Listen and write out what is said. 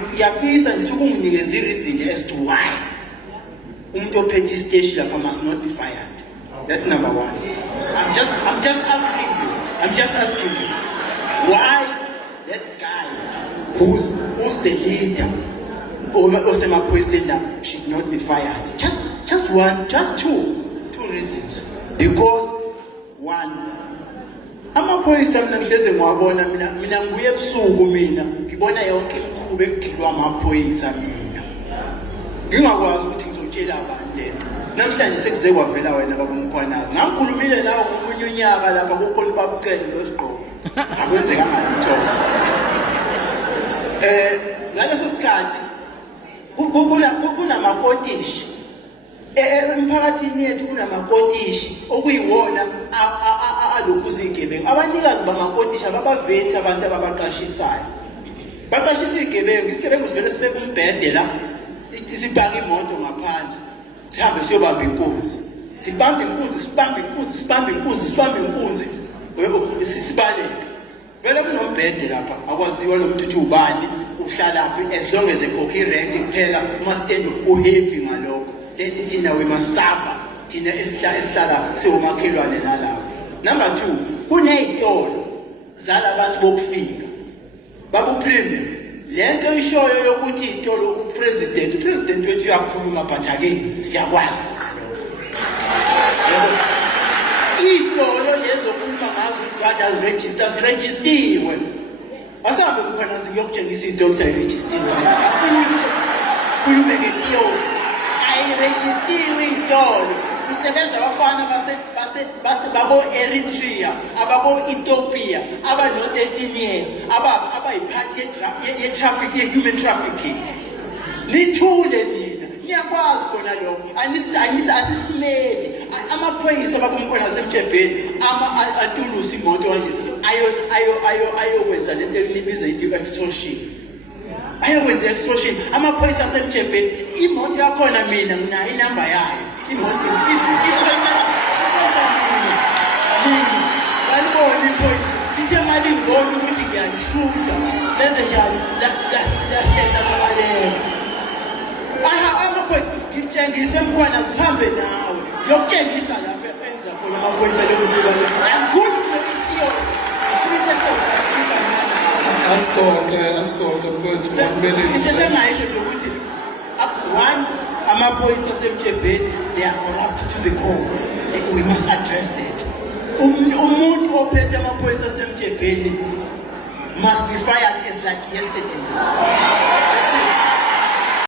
ngiyafisa ngithi ukunginikeza reason as to why umuntu ophethe isiteshi lapha must not be fired. That's number one. I'm just asking you why that guy who's the leader or Osema should not be fired. Just two reasons. Because one, amaphoyisa mina ngihleze ngiwabona mina ngibuye ebusuku mina ngibona yonke imikhuba egilwa amaphoyisa mina ngingakwazi ukuthi ngizotshela abantu lento. Namhlanje sekuze kwavela wena baba Mkhwanazi, ngikhulumile nawe ngomunye unyaka lapha kukhona babucele losiqobo akwenzekanga lutho. Ngaleso sikhathi kunamakotishi emphakathini yethu, kunamakotishi okuyiwona alokhu zigebengu. Abanikazi bamakotishi ababavethi abantu ababaqashisayo, baqashisa igebengu. Isigebengu sivele sibeke umbhede la, sibhaka imoto ngaphandle, sihambe siyobamba inkunzi, sibambe inkunzi, sibaleke. Vele kunombhede lapha, akwaziwa lo muntu ubani, uhlalaphi, as long as ekhokhe irent kuphela, umastendi uhappy ngalokho. Then thina we must suffer, thina esihlala siwomakhelwane nalawo. Number two, kuney'tolo zalabantu bokufika babu premium. Lento ishoyo yokuthi iy'tolo upresident wethu uyakhuluma but akenzi, siyakwazi lokho. Iy'tolo lezo okhuluma ngazo ukuthi zirejistiwe. Asabe Mkhwanazi ngiyokutshengisa iy'tolo ukuthi ayirejistiwe. Sikhulume ngekiyona. Ayirejistiwe iy'tolo. Kusebenza abafana babo Eritrea, ababo Ethiopia, abano 13 years, abayiphathi ye-human trafficking. Nithule nina, niyakwazi khona lokho. Asisimeli. Amaphoyisa baba Mkhwanazi eMjebheni atulusa imoto kanje ayokwenza lento elibiza ithi extortion. Ayokwenza extortion. Amaphoyisa aseMjebheni, imoto yakhona mina nginayo inamba yayo. Alibona iphoyisa lithe mali ngibona ukuthi ngiyalishuta lenze njani lahleka labaleka. Amaphoyisa ngitshengise Mkhwanazi sihambe nawe ngiyokutshengisa lapho enza khona amaphoyisa lokuthi Ask first 1 minute. One, amaphoyisa aseMjebheni, they are corrupt to the core. We must address that. Umuntu ophethe amaphoyisa aseMjebheni must be fired as like yesterday.